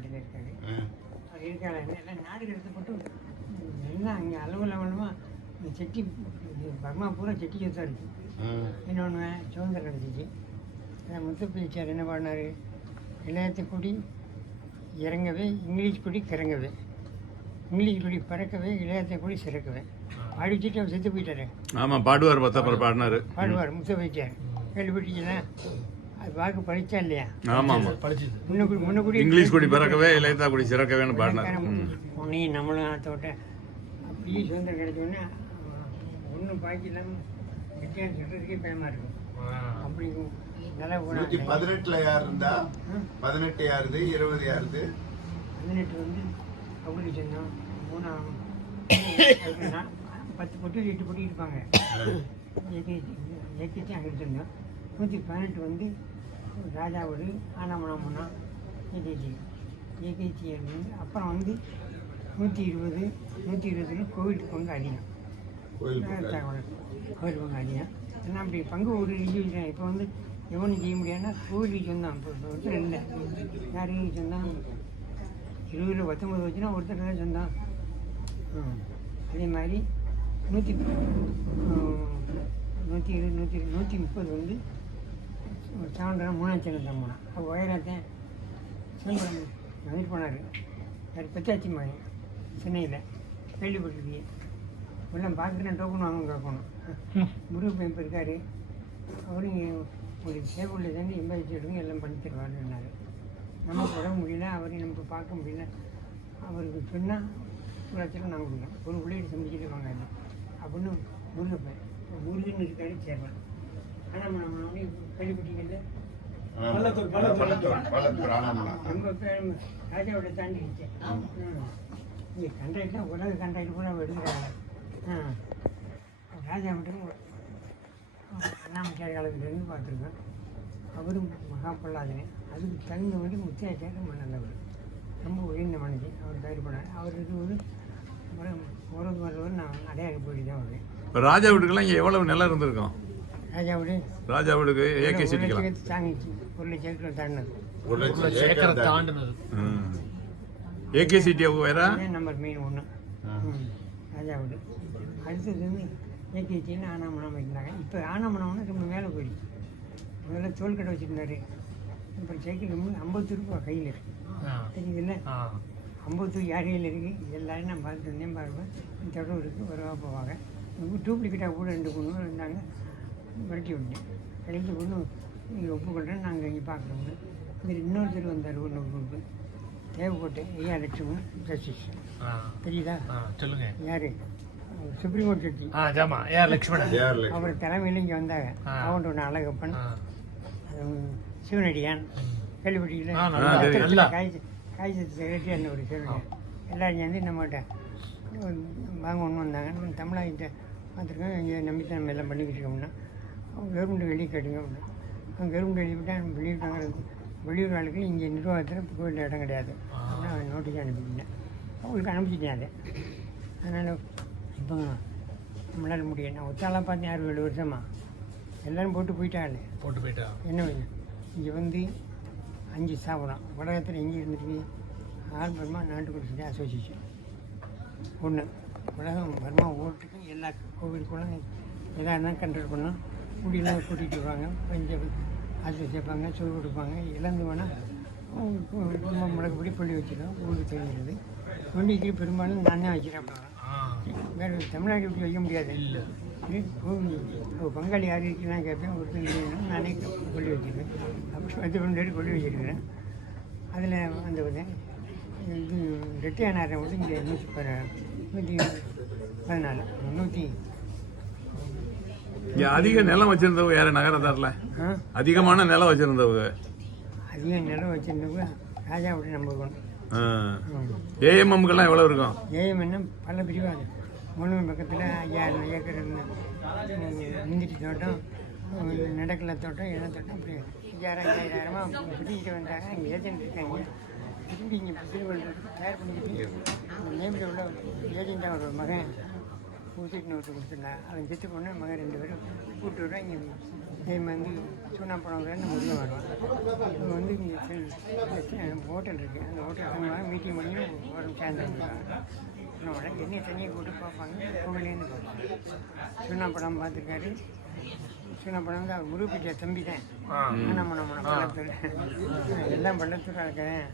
பாட்டில் இருக்காரு. அவர் இருக்காரு. எல்லாம் நாடு கடத்தப்பட்டு எல்லாம் அங்கே அலுவலகமாக இந்த செட்டி பர்மா பூரா செட்டி தான் இருக்கு. இன்னொன்று சுதந்திரம் கிடச்சிச்சு. அதான் முத்துப்பிள்ளைச்சார் என்ன பண்ணார்? இளையத்து கொடி இறங்கவே இங்கிலீஷ் கொடி கிறங்கவே. இங்கிலீஷ் கொடி பறக்கவே இளையத்தை கொடி சிறக்கவே. பாடி வச்சுட்டு அவர் செத்து போயிட்டாரு. ஆமாம் பாடுவார் பார்த்தா பாடினாரு. பாடுவார் முத்துப்பிள்ளைச்சார் கேள்விப்பட்டீங்களா அது வாக்கு படித்தா இல்லையா? ஆமாம் ஆமாம் படிச்சது முன்னக்கூடி முன்னக்கூடி இங்கிலீஷ் கொடி பறக்கவே இளையத்தா கொடி சிறக்கவேன்னு பாடினார். உன்னையும் நம்மளும் ஆத்தோட்ட அப்படியே சுதந்திரம் கிடைச்சோடனே ஒன்றும் பாக்கி இல்லாமல் வெட்டியான்னு சொல்கிறதுக்கே பயமாக இருக்கும் அப்படி நல்லா நூத்தி போனாங்க பதினெட்டுல யார் இருந்தா? பதினெட்டு யாருது? இருபது யாருது? பதினெட்டு வந்து கபடி சொந்தம் மூணாம் பத்து பொட்டு எட்டு பொட்டி இருப்பாங்க. ஏக்கிச்சு அங்கே சொந்தம் நூற்றி பதினெட்டு வந்து ராஜாவோடு ஆனாமனாமனா ஏகேச்சி ஏகேச்சி வந்து அப்புறம் வந்து நூற்றி இருபது நூற்றி இருபதுல கோவிலுக்கு பங்கு அதிகம். கோவில் பங்கு அதிகம். ஏன்னா அப்படி பங்கு ஒரு இது இப்போ வந்து எவனும் செய்ய முடியாதுன்னா கோவிலுக்கு சொந்தான் இப்போ ஒருத்தர் இல்லை. யாருக்கு சொந்தான் இருபதுல பத்தொம்பது வச்சுன்னா ஒருத்தர் தான் ம். அதே மாதிரி நூற்றி நூற்றி இருபது நூற்றி நூற்றி முப்பது வந்து சாவண்டரம் மூணாம் சங்கத்தான் போனான் அப்போ உயரத்தேன் சிதம்பரம் வந்துட்டு போனார். யார் பெத்தாச்சி மகன் சென்னையில். கேள்விப்பட்டிருக்கீங்க எல்லாம் பார்க்குறேன் டோக்கன் வாங்க கேட்கணும். முருகு இப்போ இருக்கார். அவரும் ஒரு உங்களுக்கு சேவலில் தாண்டி எண்பது எடுங்க எல்லாம் பண்ணி தருவாருன்னாரு நமக்கு உடம்பு முடியல அவரையும் நம்ம பார்க்க முடியல. அவருக்கு சொன்னால் ஒரு லட்சம் நான் கொடுப்பேன் ஒரு பிள்ளைகிட்ட சமைச்சிட்டு வாங்க அப்படின்னு முருகப்பேன் முருகன் இருக்காரு சேர்வன் அவனே கேள்விப்பட்டீங்கல்ல பள்ளத்தூர், பள்ளத்தூர் ரொம்ப பேர் ராஜாவோட தாண்டி இங்கே கண்டாக்ட் தான் உலக கண்டாக்ட் பூரா எடுக்கிறாங்க ராஜா மட்டும் அண்ணாமச்சாரி காலத்துலேருந்து பார்த்துருக்கேன் அவரும் மகா பொல்லாதனே அதுக்கு தகுந்த மாதிரி முத்தியாச்சாரி ரொம்ப நல்லவர் ரொம்ப உயர்ந்த மனுஷன் அவர் தயார் பண்ணார். அவர் இருக்கும்போது ஒரு ஒரு வருவர் நான் அடையாள போய் தான் வருவேன். இப்போ ராஜா வீட்டுக்கெல்லாம் இங்கே எவ்வளவு நிலம் இருந்திருக்கும்? ராஜாவோட ராஜா வீட்டுக்கு ஏகே ஒரு சிட்டிக்கலாம் ஒரு லட்சத்துக்கு தாண்டினது. ஒரு லட்சம் ஏக்கரை. தாண்டினது. ஏகே சிட்டி வேற? நம்பர் மீன் ஒன்று ராஜாவோட அடுத்தது வந்து ஏகேச்சின்னு ஆனாமனம் வைக்கிறாங்க. இப்போ ஆனாமனம்னு ரொம்ப மேலே போயிடுச்சு. முதல்ல தோல் கடை வச்சுருந்தாரு. அப்புறம் சைக்கிள் ரொம்ப ஐம்பது ரூபா கையில் இருக்கு. ஆ. தெரியுதுல்ல. ஐம்பது யார் கையில் இருக்குது எல்லாரும் நான் பார்த்து வந்தேன். பார்ப்பேன் தொடர்பு இருக்குது வருவா போவாங்க. டூப்ளிகேட்டாக கூட ரெண்டு பொண்ணு இருந்தாங்க விரட்டி விட்டேன் கழித்து பொண்ணு நீங்கள் ஒப்புக்கொள்கிறேன் நாங்கள் இங்கே பார்க்குறோம்னு இது இன்னொருத்தர் வந்தார் ஒன்று குரூப்பு தேவைப்பட்டு ஐயா லட்சுமணன் ஜஸ்டிஸ் ஆ. தெரியுதா? ஆ, சொல்லுங்க. யார்? சுப்ரீம் கோர்ட் ஜட்ஜி. ஆ ஜாமா. AR Lakshmanan AR Lakshmi. அவர் தலைமையில் இங்கே வந்தாங்க. அவன் ஒன்று அழகப்பன். சிவனடியான். கேள்விப்பட்டீங்களா. காய்ச்சி காய்ச்சி செக்ரட்டரியான ஒரு சிவனடியான் எல்லாரும் சேர்ந்து நம்மகிட்ட வாங்க ஒன்று வந்தாங்க. நம்ம தமிழாகிட்ட பார்த்துருக்கோம். இங்கே நம்பிக்கை நம்ம எல்லாம் பண்ணிக்கிட்டு இருக்கோம்னா. கவர்மெண்ட் வெளியே கேட்டுங்க அப்படின்னா அவங்க கவர்மெண்ட் வெளியிட்டால் வெளியிட்டாங்க வெளியூர் ஆளுக்கு இங்கே நிர்வாகத்தில் கோயிலில் இடம் கிடையாது. நான் நோட்டீஸ் அனுப்பிட்டேன் அவங்களுக்கு அனுப்பிச்சிட்டேன் அதை. அதனால் இப்போ நம்மளால் முடியும் நான் ஒத்தாலாம் பார்த்தேன் ஆறு ஏழு வருஷமா? எல்லோரும் போட்டு போயிட்டாங்களே போட்டு போயிட்டா? என்ன இங்கே வந்து அஞ்சு ஸ்தாபனம் உலகத்தில் எங்கே இருந்துருக்கு? ஆள் பர்மா நாட்டுக்குடி சந்தை அசோசியேஷன் ஒன்று உலகம் பர்மா ஓட்டுக்கு? எல்லா கோவிலுக்குள்ள எதாக இருந்தாலும் கண்ட்ரோல் பண்ணோம் முடியெல்லாம் கூட்டிகிட்டு வருவாங்க கொஞ்சம் அது சேர்ப்பாங்க சொல் கொடுப்பாங்க. இழந்து வேணால் குடும்ப முடக்கப்படி புள்ளி வச்சுருக்கோம் ஊருக்கு தெரிஞ்சிருது நொண்டிக்கு பெரும்பாலும் நான் தான் ஆ. வேறு தமிழ்நாடு இப்படி வைக்க முடியாது. இல்ல. பங்காளி யார் இருக்கலாம் கேட்பேன். ஒருத்தர் நானே கொள்ளி வச்சுருக்கேன் அப்படி பத்து ரெண்டு பேர் கொள்ளி வச்சுருக்கிறேன். அதில் அந்த இது ரெட்டையானாரை வந்து இங்கே நூற்றி பதினாலு நூற்றி இங்கே அதிக நிலம் வச்சிருந்தவங்க யார் நகரத்தாரில்? அதிகமான நிலம் வச்சிருந்தவங்க. அதிகம் நிலம் வச்சுருந்தவங்க ராஜாவோட நம்பர் ஒன் ஏஎம்எம்க்கெல்லாம் எவ்வளோ இருக்கும்? ஏஎம் என்ன பல பிரிவாக மூணு பக்கத்தில் ஐயாயிரம் ஏக்கர் முந்திரி தோட்டம் நடக்கல தோட்டம் இன தோட்டம் அப்படி ஐயாயிரம் ஐயாயிரமாக பிடிக்கிட்டு வந்தாங்க. இங்கே ஏஜென்ட் இருக்காங்க. இப்படி இங்கே திருவள்ளுவர் தயார் பண்ணிக்கிட்டு நேமில் உள்ள ஏஜென்ட்டாக ஒரு மகன். ஊசிட்டு ஒருத்தர் கொடுத்துருந்தா அவன் செத்து போனால் மகன் ரெண்டு பேரும் கூப்பிட்டு விட இங்கே மாதிரி சூனாப்படம் ரெண்டு முடியும் வரும் இது வந்து இங்கே ஹோட்டல் இருக்குது அந்த ஹோட்டல் மீட்டிங் பண்ணி வரும் சாயந்தரம் உடனே என்ன தண்ணியை போட்டு பார்ப்பாங்க கோவிலேருந்து பார்ப்பாங்க சூனாப்படம் பார்த்துருக்காரு சூனாப்படம் வந்து அவர் குருப்பிட்ட தம்பி தான் நம்ம நம்ம பள்ளத்தூர் எல்லாம் பள்ளத்தூராக இருக்கிறேன்